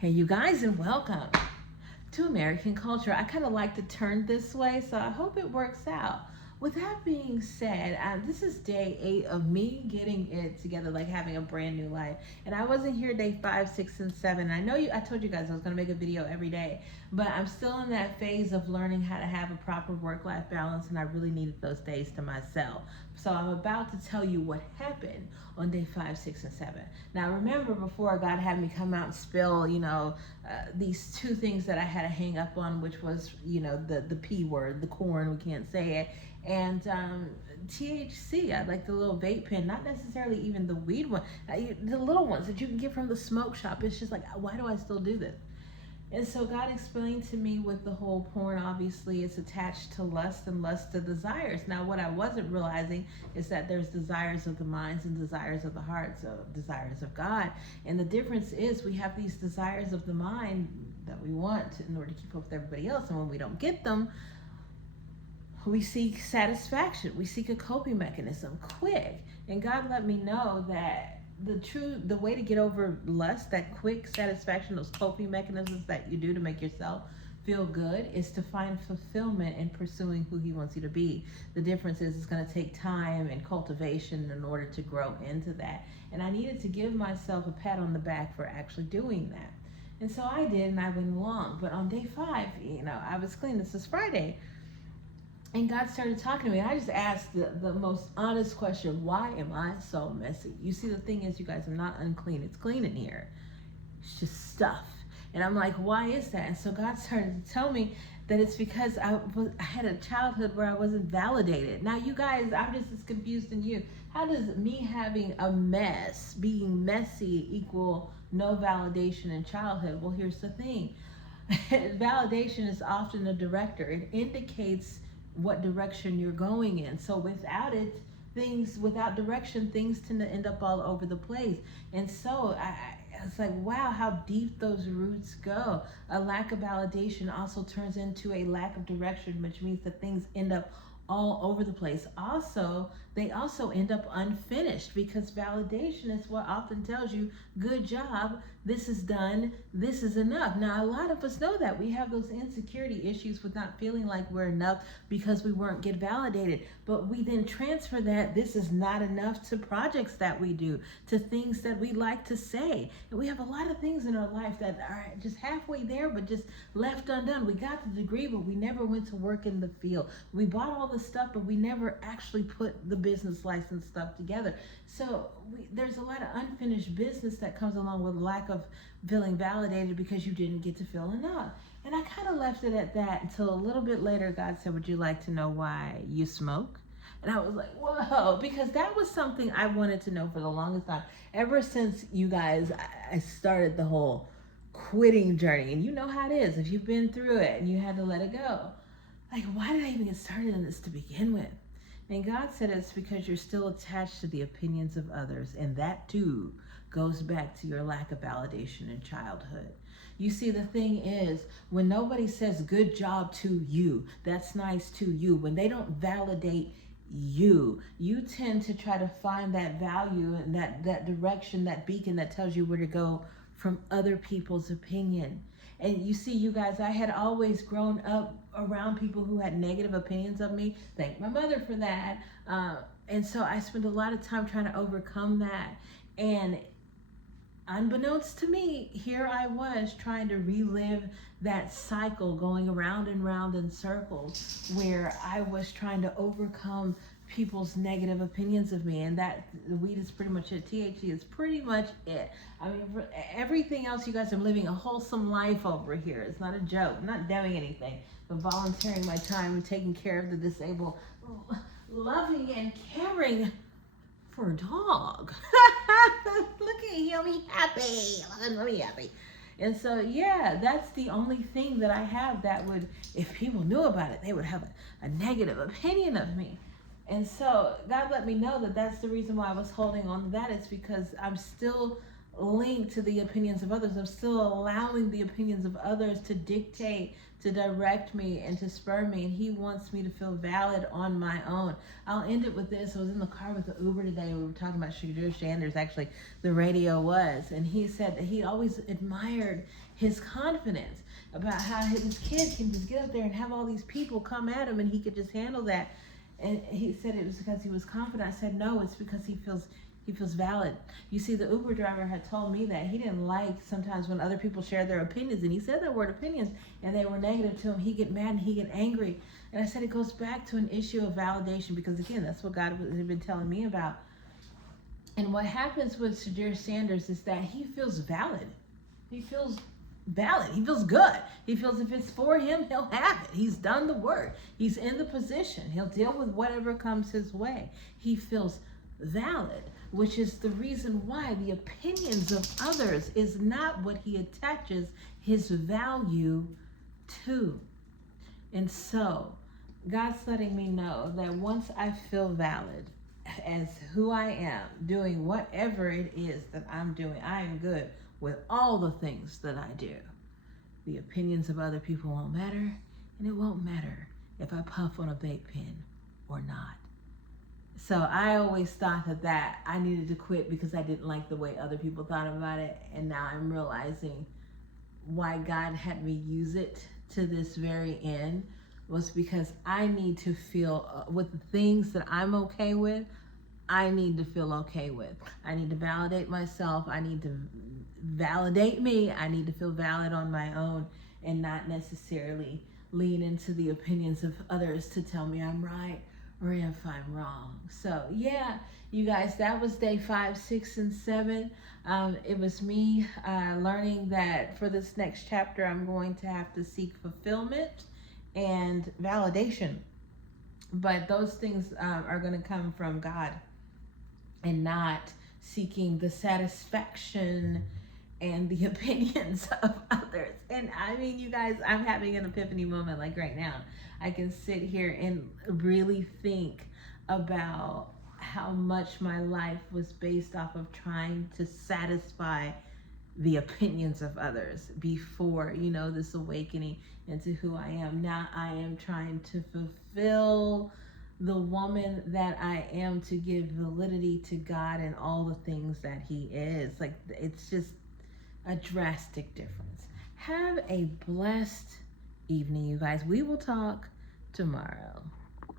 Hey, you guys, and welcome to American Culture. I kind of like to turn this way, so I hope it works out. With that being said, this is day 8 of me getting it together, like having a brand new life. And I wasn't here day 5, 6, and 7. I know I told you guys I was going to make a video every day, but I'm still in that phase of learning how to have a proper work-life balance, and I really needed those days to myself. So I'm about to tell you what happened on day 5, 6, and 7. Now, remember, before God had me come out and spill, these two things that I had to hang up on, which was, the P word, the corn, we can't say it, and THC. I like the little vape pen, not necessarily even the weed one, the little ones that you can get from the smoke shop. It's just like, why do I still do this? And so God explained to me with the whole porn, obviously, it's attached to lust and lust to desires. Now, what I wasn't realizing is that there's desires of the minds and desires of the hearts, so desires of God. And the difference is we have these desires of the mind that we want in order to keep up with everybody else. And when we don't get them, we seek satisfaction. We seek a coping mechanism quick. And God let me know that the way to get over lust, that quick satisfaction, those coping mechanisms that you do to make yourself feel good, is to find fulfillment in pursuing who He wants you to be. The difference is it's going to take time and cultivation in order to grow into that. And I needed to give myself a pat on the back for actually doing that. And so I did, and I went along. But on day 5, I was clean. This is Friday. And God started talking to me. I just asked the most honest question: why am I so messy? You see, the thing is, you guys, I'm not unclean. It's clean in here. It's just stuff. And I'm like, why is that? And so God started to tell me that it's because I had a childhood where I wasn't validated. Now, you guys, I'm just as confused as you. How does me having a mess, being messy, equal no validation in childhood? Well, here's the thing. Validation is often a director. It indicates what direction you're going in. So without direction, things tend to end up all over the place. And so it's like, wow, how deep those roots go. A lack of validation also turns into a lack of direction, which means that things end up all over the place. They also end up unfinished, because validation is what often tells you, good job, this is done, this is enough. Now, a lot of us know that. We have those insecurity issues with not feeling like we're enough because we weren't get validated. But we then transfer that this is not enough to projects that we do, to things that we like to say. And we have a lot of things in our life that are just halfway there, but just left undone. We got the degree, but we never went to work in the field. We bought all the stuff, but we never actually put the business license stuff together. So there's a lot of unfinished business that comes along with lack of feeling validated because you didn't get to feel enough. And I kind of left it at that until a little bit later. God said, would you like to know why you smoke? And I was like, whoa, because that was something I wanted to know for the longest time. Ever since, you guys, I started the whole quitting journey. And you know how it is. If you've been through it and you had to let it go. Like, why did I even get started in this to begin with? And God said it's because you're still attached to the opinions of others. And that too goes back to your lack of validation in childhood. You see, the thing is, when nobody says good job to you, that's nice to you, when they don't validate you tend to try to find that value and that direction, that beacon that tells you where to go from other people's opinion. And you see, you guys, I had always grown up around people who had negative opinions of me. Thank my mother for that. And so I spent a lot of time trying to overcome that. And unbeknownst to me, here I was trying to relive that cycle, going around and round in circles, where I was trying to overcome people's negative opinions of me. And that the weed is pretty much it. THC is pretty much it. I mean, for everything else, you guys, I'm living a wholesome life over here. It's not a joke. I'm not doing anything, but volunteering my time and taking care of the disabled, loving and caring for a dog. Look at him, he's happy. Let me happy. And so, yeah, that's the only thing that I have that would, if people knew about it, they would have a negative opinion of me. And so God let me know that that's the reason why I was holding on to that. It's because I'm still linked to the opinions of others. I'm still allowing the opinions of others to dictate, to direct me, and to spur me. And he wants me to feel valid on my own. I'll end it with this. I was in the car with the Uber today. We were talking about Shedeur Sanders, actually, the radio was. And he said that he always admired his confidence about how his kid can just get up there and have all these people come at him and he could just handle that. And he said it was because he was confident. I said, no, it's because he feels valid. You see, the Uber driver had told me that he didn't like sometimes when other people share their opinions, and he said that word opinions, and they were negative to him. He get mad and he get angry. And I said it goes back to an issue of validation, because again, that's what God had been telling me about. And what happens with Shedeur Sanders is that he feels valid. He feels valid. He feels good. He feels if it's for him, he'll have it. He's done the work. He's in the position. He'll deal with whatever comes his way. He feels valid, which is the reason why the opinions of others is not what he attaches his value to. And so God's letting me know that once I feel valid as who I am, doing whatever it is that I'm doing, I am good with all the things that I do. The opinions of other people won't matter, and it won't matter if I puff on a vape pen or not. So I always thought that I needed to quit because I didn't like the way other people thought about it. And now I'm realizing why God had me use it to this very end was because I need to feel with the things that I'm okay with, I need to feel okay with. I need to validate myself. I need to validate me. I need to feel valid on my own and not necessarily lean into the opinions of others to tell me I'm right or if I'm wrong. So yeah, you guys, that was day 5, 6, and 7. It was me learning that for this next chapter, I'm going to have to seek fulfillment and validation. But those things are going to come from God and not seeking the satisfaction and the opinions of others. And I mean, you guys, I'm having an epiphany moment like right now. I can sit here and really think about how much my life was based off of trying to satisfy the opinions of others before, this awakening into who I am. Now I am trying to fulfill the woman that I am, to give validity to God and all the things that he is. Like, it's just a drastic difference. Have a blessed evening, you guys. We will talk tomorrow.